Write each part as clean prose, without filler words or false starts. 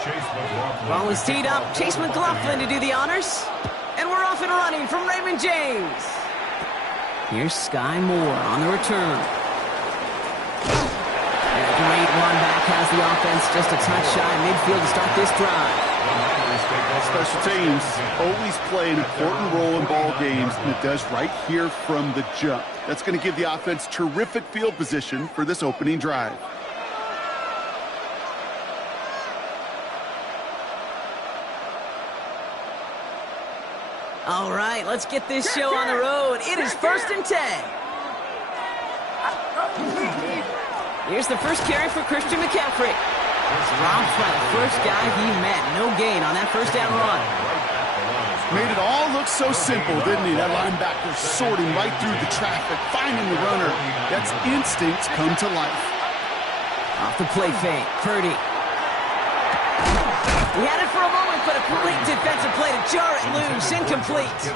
Ball is teed up. Chase McLaughlin to do the honors. And we're off and running from Raymond James. Here's Sky Moore on the return. And a great run back has the offense just a touch shy midfield to start this drive. Special teams always play an important role in ball games, and it does right here from the jump. That's going to give the offense terrific field position for this opening drive. All right, let's get this show on the road. It is 1st and 10. Here's the first carry for Christian McCaffrey. It's robbed by the first guy he met. No gain on that first down run. Made it all look so simple, didn't he? That linebacker sorting right through the traffic, finding the runner. That's instincts come to life. Off the play fake, Purdy. He had it for a moment, but a complete defensive play to jar it loose. Incomplete.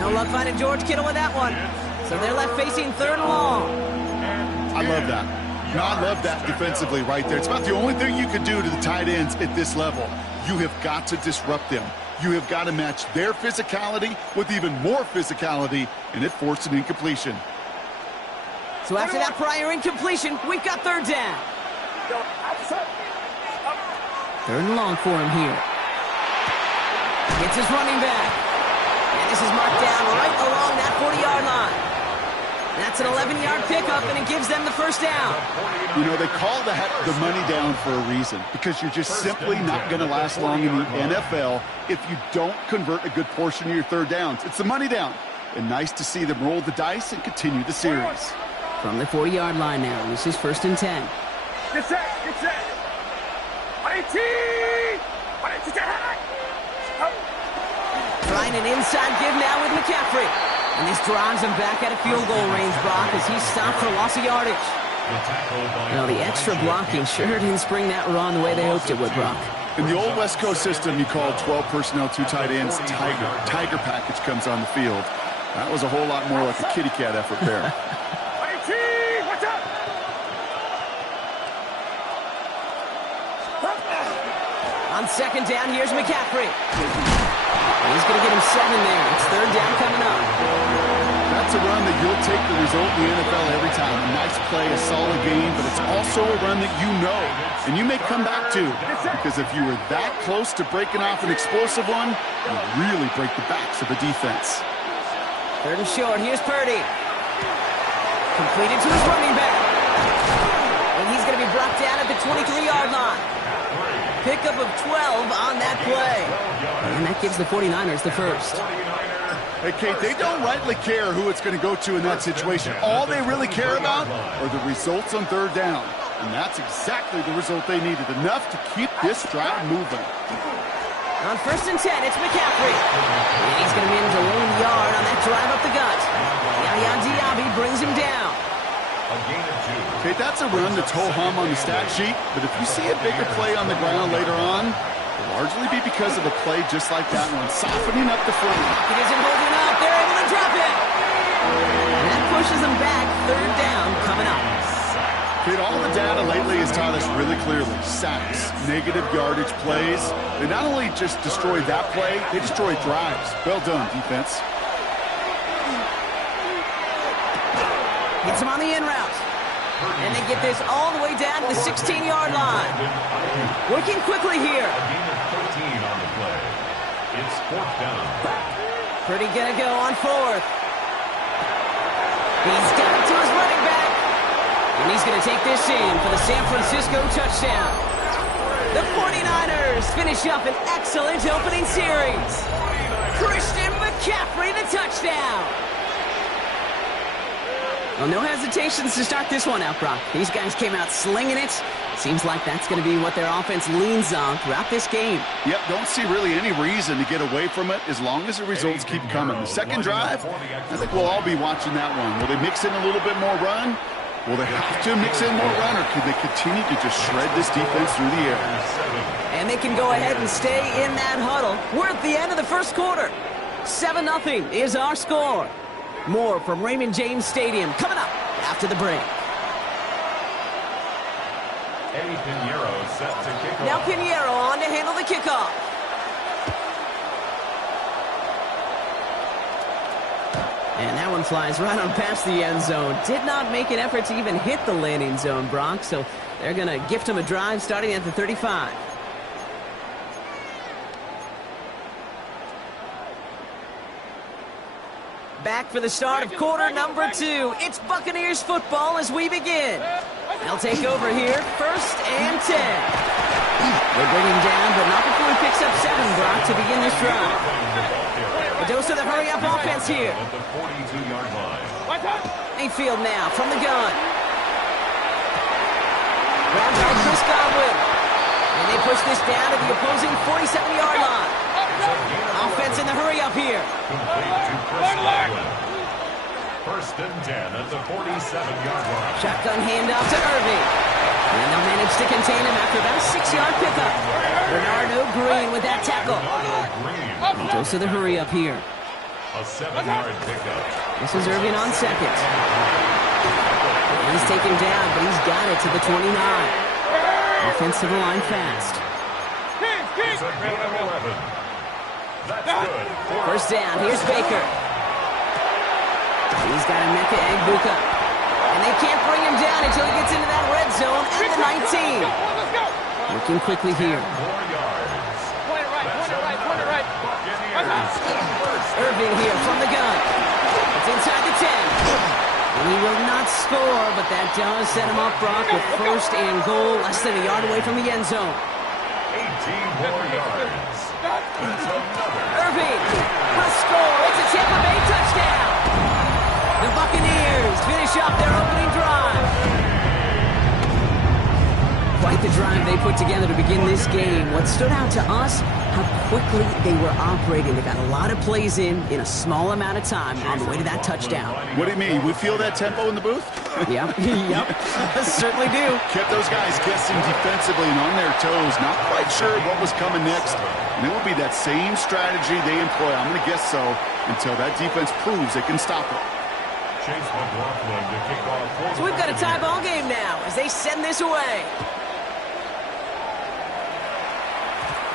No luck finding George Kittle with that one. So they're left facing 3rd and long. I love that. I love that defensively right there. It's about the only thing you could do to the tight ends at this level. You have got to disrupt them. You have got to match their physicality with even more physicality, and it forced an incompletion. So after that prior incompletion, we've got 3rd down. 3rd and long for him here. It's his running back. And this is marked down right along that 40-yard line. That's an 11-yard pickup, and it gives them the first down. You know, they call that the money down for a reason, because you're just simply not going to last long in the NFL if you don't convert a good portion of your 3rd downs. It's the money down. And nice to see them roll the dice and continue the series. From the 40-yard line now, this is 1st and 10. Get set, get set. 118! 118! Trying an inside give now with McCaffrey. And this drives him back out of field goal range, Brock, as he's stopped for loss of yardage. Now, the extra blocking sure didn't spring that run the way they hoped it would, Brock. In the old West Coast system, you called 12 personnel, 2 tight ends, Tiger. Tiger package comes on the field. That was a whole lot more like a kitty cat effort there. 18! Watch out! On 2nd down, here's McCaffrey. He's going to get him 7 there. It's 3rd down coming up. That's a run that you'll take the result in the NFL every time. A nice play, a solid game, but it's also a run that you know and you may come back to, because if you were that close to breaking off an explosive one, you really break the backs of a defense. 3rd and short. Here's Purdy. Completed to his running back. And he's going to be brought down at the 23-yard line. Pickup of 12 on that play. And that gives the 49ers the first. Hey, Kate, they don't rightly care who it's going to go to in that situation. All they really care about are the results on 3rd down. And that's exactly the result they needed. Enough to keep this drive moving. On 1st and 10, it's McCaffrey. And he's going to manage a lone yard on that drive up the gut. Yaya Diaby brings him down. Okay, that's a run that's ho-hum on the stat sheet, but if you see a bigger play on the ground later on, it'll largely be because of a play just like that one, softening up the front. It isn't holding up. They're able to drop it. And that pushes them back. 3rd down coming up. Kate, all the data lately has taught us really clearly, sacks, negative yardage plays, they not only just destroy that play, they destroy drives. Well done, defense. Gets him on the in route. And they get this all the way down to the 16-yard line. Working quickly here. On the play. It's 4th down. Pretty gonna go on 4th. He's got it to his running back. And he's gonna take this in for the San Francisco touchdown. The 49ers finish up an excellent opening series. Christian McCaffrey, the touchdown. Well, no hesitations to start this one out, Brock. These guys came out slinging it. Seems like that's going to be what their offense leans on throughout this game. Yep, don't see really any reason to get away from it as long as the results keep coming. The second drive, I think we'll all be watching that one. Will they mix in a little bit more run? Will they have to mix in more run, or could they continue to just shred this defense through the air? And they can go ahead and stay in that huddle. We're at the end of the first quarter. 7-0 is our score. More from Raymond James Stadium coming up after the break. Eddie Pinheiro set to kick off. Now Pinheiro on to handle the kickoff. And that one flies right on past the end zone. Did not make an effort to even hit the landing zone, Brock. So they're going to gift him a drive starting at the 35. Back for the start of quarter number 2. It's Buccaneers football as we begin. They'll take over here, 1st and 10. They bring him down, but not before he picks up 7, Brock, to begin this drive. A dose of the hurry-up offense here. At the 42-yard line. Mayfield now from the gun. Ground by Chris Godwin. And they push this down to the opposing 47-yard line. Offense in the hurry-up here. Complete to Chris Godwin. 1st and 10 at the 47-yard line. Shotgun handoff to Irving. And they'll manage to contain him after about a 6-yard pickup. Bernardo Green with that tackle. Green. Dose of the hurry-up here. A 7-yard pickup. This is Irving on 2nd. He's taken down, but he's got it to the 29. Offense to the line fast. It's a gain of 11. That's good. 1st down, here's Baker. He's got Emeka Egbuka. And they can't bring him down until he gets into that red zone at the 19. Looking quickly here. 4 yards. Point it right. Irving here from the gun. It's inside the 10. And he will not score, but that does set him up, Brock, with 1st and goal, less than a yard away from the end zone. 18 more yards. That's another. Irving, a score. It's a Tampa Bay touchdown. The Buccaneers finish off their opening drive. Quite the drive they put together to begin this game. What stood out to us, how quickly they were operating. They got a lot of plays in a small amount of time on the way to that touchdown. What do you mean? We feel that tempo in the booth? Yep, certainly do. Kept those guys guessing defensively and on their toes, not quite sure what was coming next. And it will be that same strategy they employ, I'm going to guess so, until that defense proves they can stop it. Chase McLaughlin to kick off. So we've got a tie ball game now as they send this away.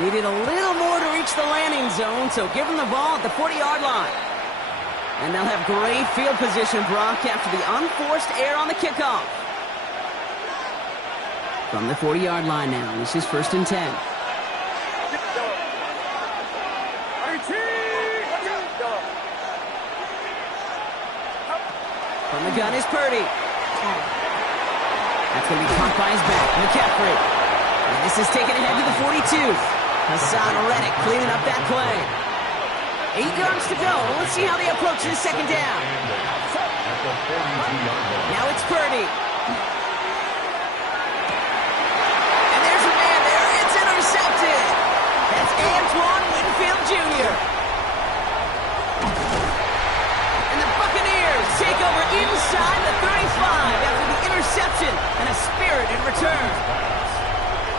Needed a little more to reach the landing zone, so give them the ball at the 40-yard line. And they'll have great field position, Brock, after the unforced error on the kickoff. From the 40-yard line now, this is 1st and 10. From the gun is Purdy. That's going to be caught by his back. McCaffrey. And this is taken ahead to the 42. Hassan Reddick cleaning up that play. 8 yards to go. Let's see how they approach this 2nd down. Now it's Purdy. And there's a man there. It's intercepted. That's Antoine Winfield Jr. And the Buccaneers take over inside the 35 after the interception and a spirited return.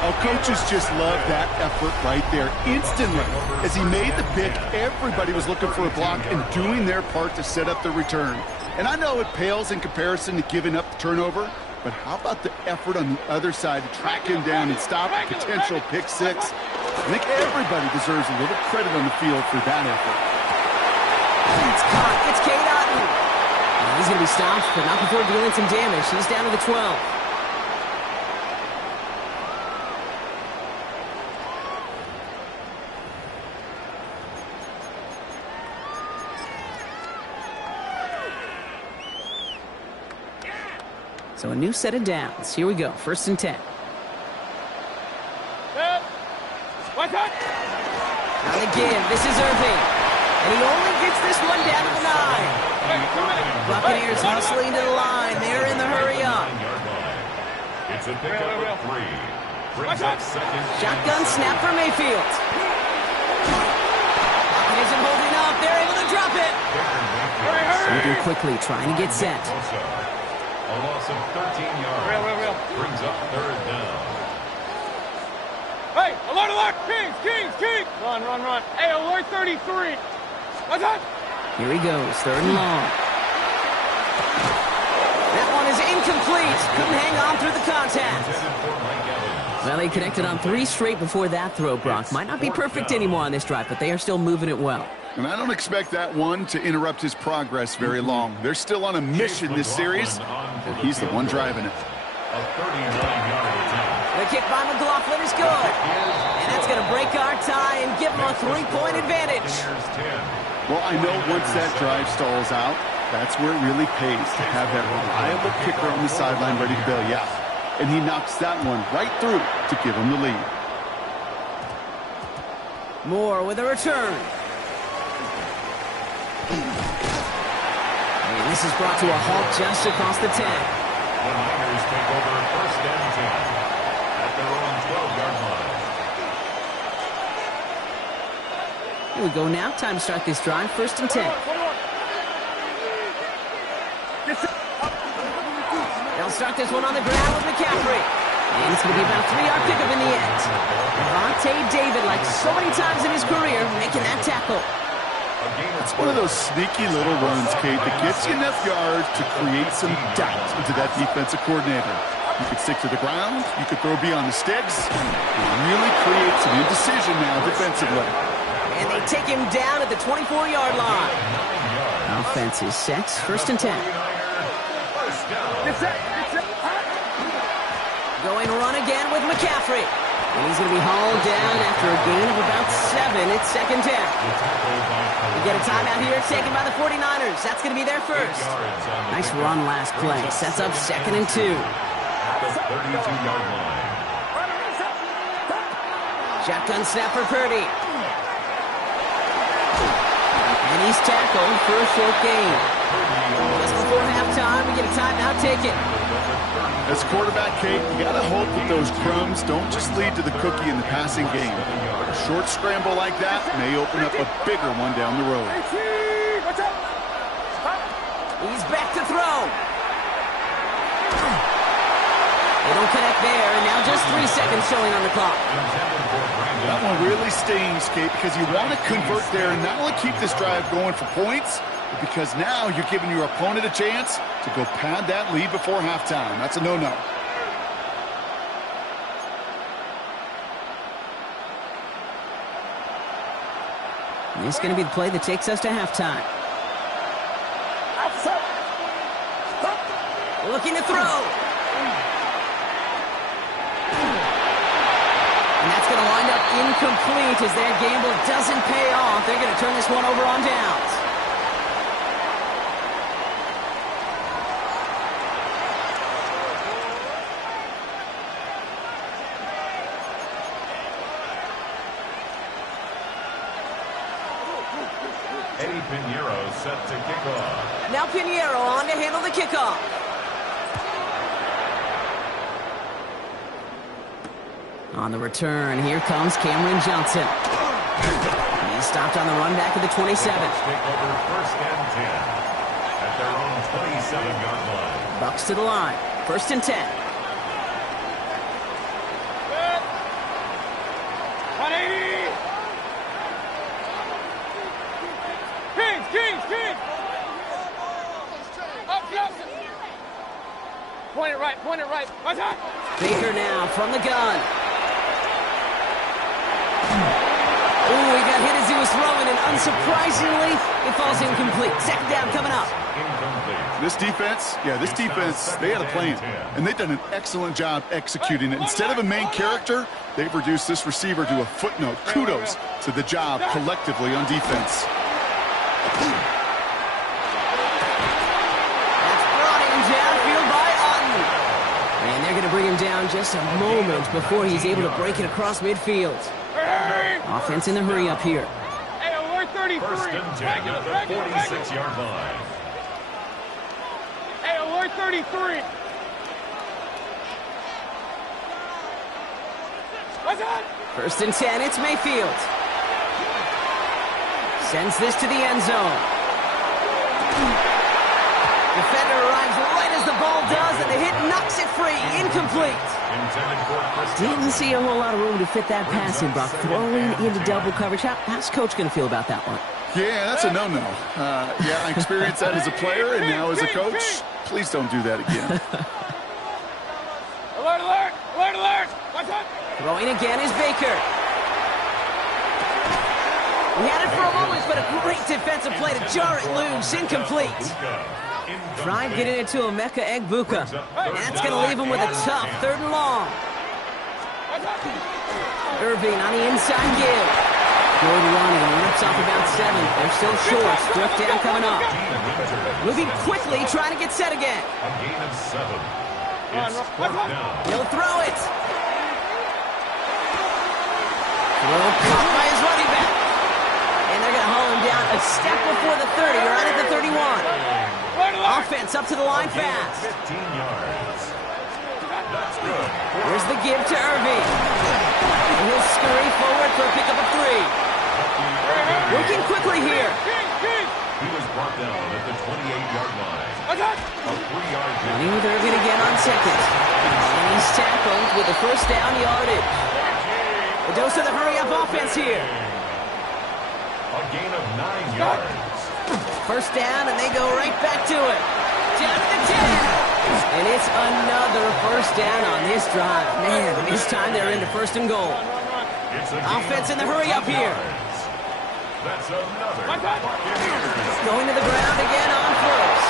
Oh, coaches just love that effort right there. Instantly, as he made the pick, everybody was looking for a block and doing their part to set up the return. And I know it pales in comparison to giving up the turnover, but how about the effort on the other side to track him down and stop a potential pick 6? I think everybody deserves a little credit on the field for that effort. It's caught. It's Cade Otton. He's going to be stopped, but not before dealing some damage. He's down to the 12. So a new set of downs. Here we go. 1st and 10. What's up? On the give. This is Irving. And he only gets this one down to the 9. Buccaneers hustling to the line. They're in the hurry up. It's a pickup of 3. Brings up 2nd. Shotgun snap for Mayfield. It isn't holding up. They're able to drop it. Moving quickly, trying to get set. A loss of 13 yards. Brings up 3rd down. Hey, alert! Kings! Run. Hey, alert 33. What's up? Here he goes, 3rd and long. That one is incomplete. Couldn't hang on through the contact. Well, they connected on 3 straight before that throw, Brock. Might not be perfect anymore on this drive, but they are still moving it well. And I don't expect that one to interrupt his progress very long. They're still on a mission this series, and he's the one driving it. A 39-yard attempt. The kick by McLaughlin is good. And that's going to break our tie and give them a 3-point advantage. Well, I know once that drive stalls out, that's where it really pays to have that reliable kicker on the sideline ready to bail you out. And he knocks that one right through to give him the lead. Moore with a return. And this is brought to a halt just across the 10. The Niners take over first and 10 at their own 12-yard line. Here we go now. Time to start this drive. First and 10. They'll start this one on the ground with McCaffrey. And it's going to be about a 3-yard pickup in the end. Vontae David, like so many times in his career, making that tackle. It's one of those sneaky little runs, Kate, that gets you enough yards to create some doubt into that defensive coordinator. You could stick to the ground, you could throw beyond the sticks, and really create some indecision now defensively. And they take him down at the 24-yard line. Offense is set. First and 10. Going run again with McCaffrey. And he's going to be hauled down after a gain of about 7. It's second down. We get a timeout here taken by the 49ers. That's going to be their first. Nice run last play. Sets up second and 2. At the 32-yard line. Shotgun snap for Purdy. And he's tackled for a short gain. Just before halftime, we get a timeout taken. As quarterback, Kate, you got to hope that those crumbs don't just lead to the cookie in the passing game. A short scramble like that may open up a bigger one down the road. He's back to throw. They don't connect there, and now just 3 seconds showing on the clock. That one really stings, Kate, because you want to convert there and not only keep this drive going for points, but because now you're giving your opponent a chance to go pad that lead before halftime. That's a no-no. This is going to be the play that takes us to halftime. Looking to throw. And that's going to wind up incomplete as their gamble doesn't pay off. They're going to turn this one over on downs. Eddie Pinheiro set to kick off. Now Pinheiro on to handle the kickoff. On the return, here comes Cameron Johnson. He's stopped on the run back at the 27. Take over first and 10 at their own 27-yard line. Bucks to the line. First and 10. 180! Kings! Up, Johnson! Point it right. What's that? Baker now from the gun. Ooh, he got hit as he was throwing, and unsurprisingly, it falls incomplete. Second down coming up. This defense, they had a plan, and they've done an excellent job executing it. Instead of a main character, they've reduced this receiver to a footnote. Kudos to the job collectively on defense. That's brought in downfield by Otten. And they're going to bring him down just a moment before he's able to break it across midfield. Offense in the hurry up here. Hey, alert 33. First and 10 at the 46-yard line. Hey, alert 33. What's that? First and 10, it's Mayfield. Sends this to the end zone. Defender arrives right as the ball does, and the hit knocks it free. Incomplete. Didn't see a whole lot of room to fit that pass in, Brock. Throwing into double coverage. How's Coach going to feel about that one? Yeah, that's a no-no. Yeah, I experienced that as a player and now as a coach. Please don't do that again. Alert, alert! Alert, alert! Watch out! Throwing again is Baker. He had it for a moment, but a great defensive play to jar it loose. Incomplete. Trying getting it to Emeka Egbuka. And that's going to leave him with a tough 3rd and long. Irving on the inside give. Good running, rips off about 7. They're still short. Fourth down coming up. Moving quickly, trying to get set again. A gain of 7. It's 4th down. He'll throw it. Throw caught by his running back. And they're going to haul him down a step before the 30, right at the 31. Offense up to the line fast. 15 yards. That's good. Here's the give to Irving. And he'll scurry forward for a pickup of 3. Working quickly here. He was brought down at the 28-yard line. A 3-yard gain. Running with Irving again on 2nd. And he's tackled with the 1st down yardage. A dose of the hurry-up offense here. A gain of 9 yards. 1st down, and they go right back to it. Down to the 10. And it's another 1st down on this drive. Man, this time they're into 1st and goal. Offense in the hurry-up here. That's another Buccaneers. Going to the ground again on 1st.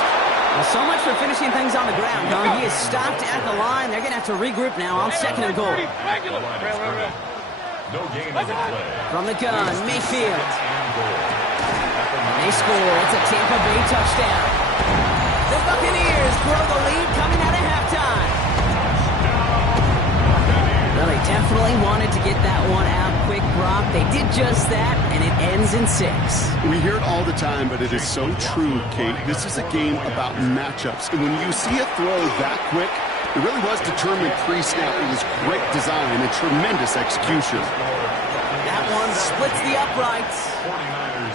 Well, so much for finishing things on the ground, huh? He is stopped at the line. They're going to have to regroup now on 2nd and goal. The line is scrimmage. No gain on the play. From the gun, Mayfield. And goal. They score. It's a Tampa Bay touchdown. The Buccaneers grow the lead coming out of halftime. Well, they definitely wanted to get that one out quick, Brock. They did just that, and it ends in 6. We hear it all the time, but it is so true, Kate. This is a game about matchups. And when you see a throw that quick, it really was determined pre-snap. It was great design and tremendous execution. That one splits the uprights.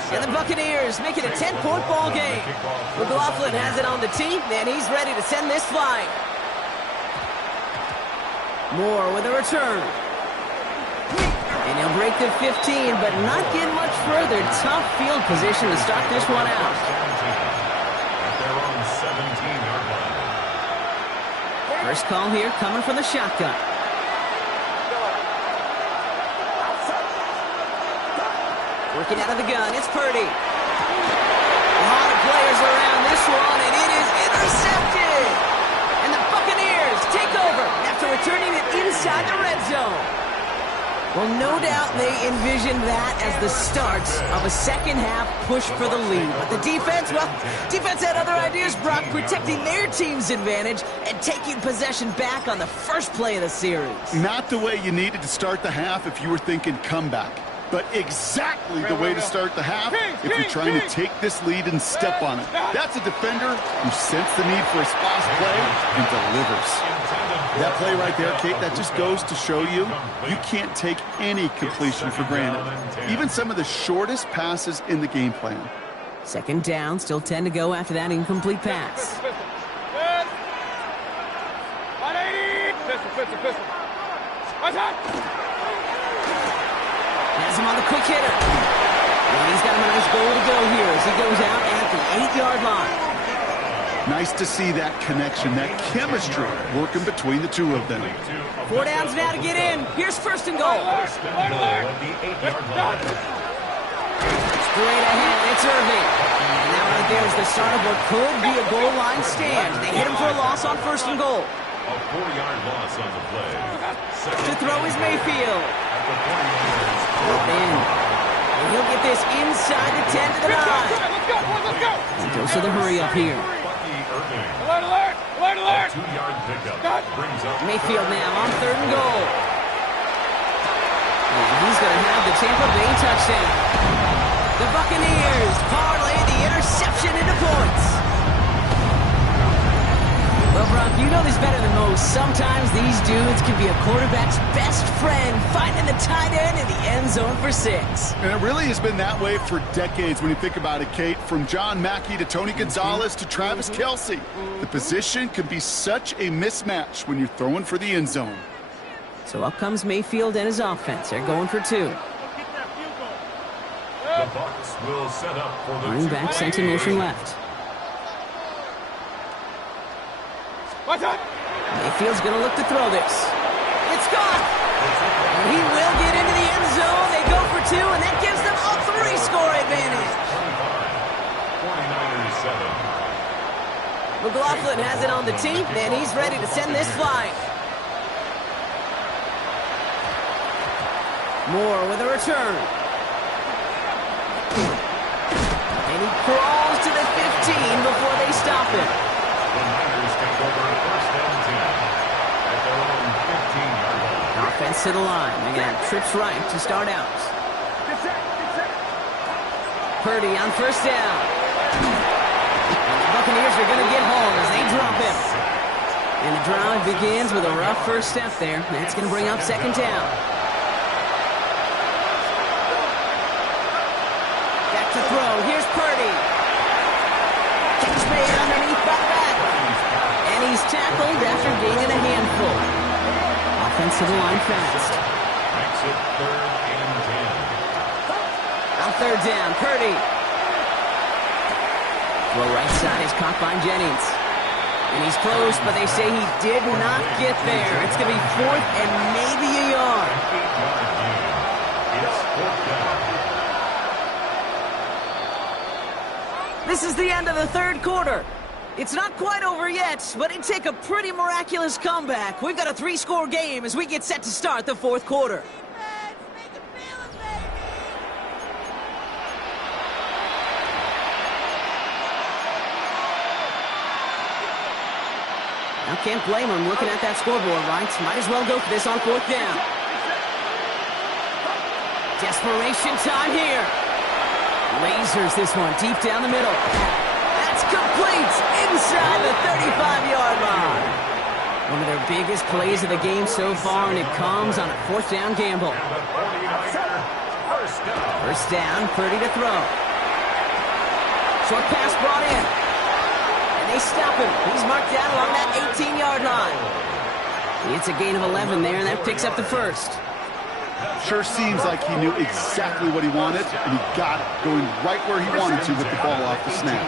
And the Buccaneers make it a 10-point ball game. McLaughlin has it on the tee, and he's ready to send this flying. Moore with a return. And he'll break the 15, but not get much further. Tough field position to start this one out. They're on 17-yard line. First call here coming from the shotgun. Working out of the gun, it's Purdy. A lot of players around this one, and it is intercepted. And the Buccaneers take over after returning it inside the red zone. Well, no doubt they envisioned that as the start of a second-half push for the lead. But the defense, well, defense had other ideas, Brock, protecting their team's advantage and taking possession back on the first play of the series. Not the way you needed to start the half if you were thinking comeback, but exactly the way to start the half if you're trying to take this lead and step on it. That's a defender who sensed the need for a splash play and delivers. That play right there, Kate, that just goes to show you can't take any completion for granted. Even some of the shortest passes in the game plan. 2nd down, still 10 to go after that incomplete pass. Has him on the quick hitter. And he's got a nice goal to go here as he goes out at the 8-yard line. Nice to see that connection, that chemistry working between the two of them. 4 downs now to get in. Here's 1st and goal. First and goal at the 8-yard line. Straight ahead, it's Irving. And now right there is the start of what could be a goal line stand. They hit him for a loss on 1st and goal. A 4-yard loss on the play. To throw is Mayfield. At the 40 Up in. And he'll get this inside the 10 to the 9. Let's go! He goes to the hurry up here. Alert, alert! Alert, alert! 2-yard pickup brings up Mayfield now on 3rd and goal. And he's going to have the Tampa Bay touchdown. The Buccaneers parlay the interception into points. Well, Brock, you know this better than most. Sometimes these dudes can be a quarterback's best friend, finding the tight end in the end zone for 6. And it really has been that way for decades when you think about it, Kate. From John Mackey to Tony Gonzalez to Travis Kelce. The position can be such a mismatch when you're throwing for the end zone. So up comes Mayfield and his offense. They're going for 2. The Bucs will set up for the Running back sent in motion left. Mayfield's going to look to throw this. It's gone. And he will get into the end zone. They go for 2, and that gives them a 3-score advantage. 49ers 7. McLaughlin has it on the tee, and he's ready to send this flying. Moore with a return. And he crawls to the 15 before they stop him. The Niners take over first and 10 at their own 15-yard line. Offense to the line. Again, trips right to start out. Purdy on first down. And the Buccaneers are going to get home as they drop him. And the drive begins with a rough first step there. That's going to bring up second down. Back to throw. Here's Purdy. Catch made underneath by back. And he's tackled after gaining a handful. Offense to the line fast. Makes it 3rd and 10. On third down, Purdy. Throw right side is caught by Jennings. And he's close, but they say he did not get there. It's going to be 4th and maybe a yard. 8-yard gain. It's 4th down. This is the end of the third quarter. It's not quite over yet, but it'd take a pretty miraculous comeback. We've got a 3-score game as we get set to start the fourth quarter. Now can't blame him looking at that scoreboard, right? Might as well go for this on 4th down. Desperation time here. Lasers this one deep down the middle. That's complete inside the 35-yard line. One of their biggest plays of the game so far, and it comes on a 4th down gamble. And the 49er, first down. First down, Purdy to throw. Short pass brought in. And they stop him. He's marked down along that 18-yard line. It's a gain of 11 there, and that picks up the first. Sure seems like he knew exactly what he wanted, and he got it, going right where he wanted to with the ball off the snap.